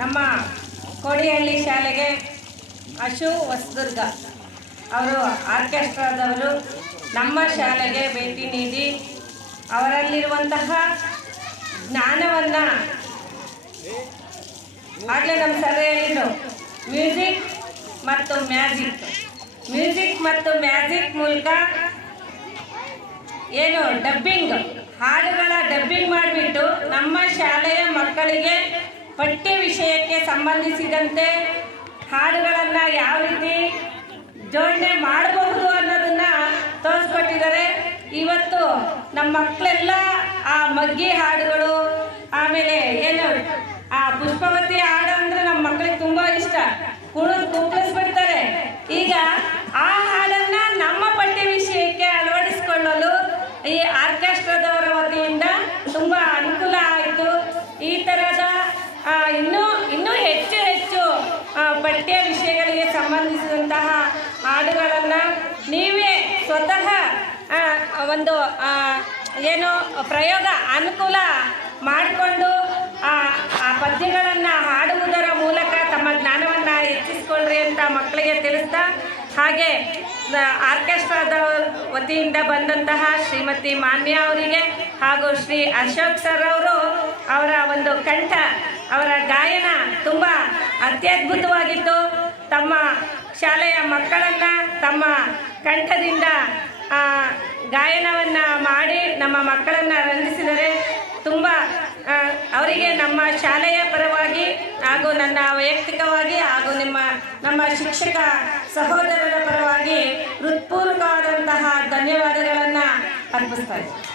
ನಮ್ಮ ಕೋಡಿಹಳ್ಳಿ ಶಾಲೆಗೆ ಅಶು ಹೊಸದುರ್ಗ ಅವರು ಆರ್ಕೆಸ್ಟ್ರಾದವರು ನಮ್ಮ ಶಾಲೆಗೆ ಭೇಟಿ ನೀಡಿ ಅವರಲ್ಲಿರುವಂತಹ ಜ್ಞಾನವನ್ನು ಆಗಲೇ ನಮ್ಮ ಸರ್ ಹೇಳಿದರು, ಮ್ಯೂಸಿಕ್ ಮತ್ತು ಮ್ಯಾಜಿಕ್ ಮೂಲಕ ಏನು ಡಬ್ಬಿಂಗ್ ಹಾಡುಗಳ ಡಬ್ಬಿಂಗ್ ಮಾಡಿಬಿಟ್ಟು ನಮ್ಮ ಶಾಲೆಯ ಮಕ್ಕಳಿಗೆ ಪಠ್ಯ ವಿಷಯಕ್ಕೆ ಸಂಬಂಧಿಸಿದಂತೆ ಹಾಡುಗಳನ್ನು ಯಾವ ರೀತಿ ಜೋಡಣೆ ಮಾಡಬಹುದು ಅನ್ನೋದನ್ನು ತೋರಿಸ್ಕೊಟ್ಟಿದ್ದಾರೆ. ಇವತ್ತು ನಮ್ಮ ಮಕ್ಕಳೆಲ್ಲ ಆ ಮಗ್ಗಿ ಹಾಡುಗಳು, ಆಮೇಲೆ ಏನು ಆ ಪುಷ್ಪವತಿ ಹಾಡು ಅಂದರೆ ನಮ್ಮ ಮಕ್ಕಳಿಗೆ ತುಂಬ ಇಷ್ಟ, ಕುಣಿಸ್ಬಿಡ್ತಾರೆ. ಈಗ ಆ ಹಾಡನ್ನು ನಮ್ಮ ಪಠ್ಯ ವಿಷಯಕ್ಕೆ ಅಳವಡಿಸಿಕೊಳ್ಳಲು ಈ ಆರ್ಕೆಸ್ಟ್ರಾದವರ ವತಿಯಿಂದ ತುಂಬ ಅನುಕೂಲ ಆಯಿತು. ಈ ಥರದ ಇನ್ನೂ ಹೆಚ್ಚು ಪಠ್ಯ ವಿಷಯಗಳಿಗೆ ಸಂಬಂಧಿಸಿದಂತಹ ಹಾಡುಗಳನ್ನು ನೀವೇ ಸ್ವತಃ ಒಂದು ಏನು ಪ್ರಯೋಗ ಅನುಕೂಲ ಮಾಡಿಕೊಂಡು ಆ ಪದ್ಯಗಳನ್ನು ಹಾಡುವುದರ ಮೂಲಕ ತಮ್ಮ ಜ್ಞಾನವನ್ನು ಹೆಚ್ಚಿಸ್ಕೊಳ್ರಿ ಅಂತ ಮಕ್ಕಳಿಗೆ ತಿಳಿಸ್ತಾ, ಹಾಗೆ ಆರ್ಕೆಸ್ಟ್ರಾದ ವತಿಯಿಂದ ಬಂದಂತಹ ಶ್ರೀಮತಿ ಮಾನ್ಯ ಅವರಿಗೆ ಹಾಗೂ ಶ್ರೀ ಅಶೋಕ್ ಸರ್ ಅವರು ಅವರ ಒಂದು ಕಂಠ, ಅವರ ಗಾಯನ ತುಂಬ ಅತ್ಯದ್ಭುತವಾಗಿತ್ತು. ತಮ್ಮ ಶಾಲೆಯ ಮಕ್ಕಳನ್ನು ತಮ್ಮ ಕಂಠದಿಂದ ಗಾಯನವನ್ನು ಮಾಡಿ ನಮ್ಮ ಮಕ್ಕಳನ್ನು ರಂಜಿಸಿದರೆ ತುಂಬ ಅವರಿಗೆ ನಮ್ಮ ಶಾಲೆಯ ಪರವಾಗಿ ಹಾಗೂ ನನ್ನ ವೈಯಕ್ತಿಕವಾಗಿ ಹಾಗೂ ನಮ್ಮ ಶಿಕ್ಷಕ ಸಹೋದರರ ಪರವಾಗಿ ಹೃತ್ಪೂರ್ವಕವಾದಂತಹ ಧನ್ಯವಾದಗಳನ್ನು ಅರ್ಪಿಸ್ತಾ ಇದ್ದೀನಿ.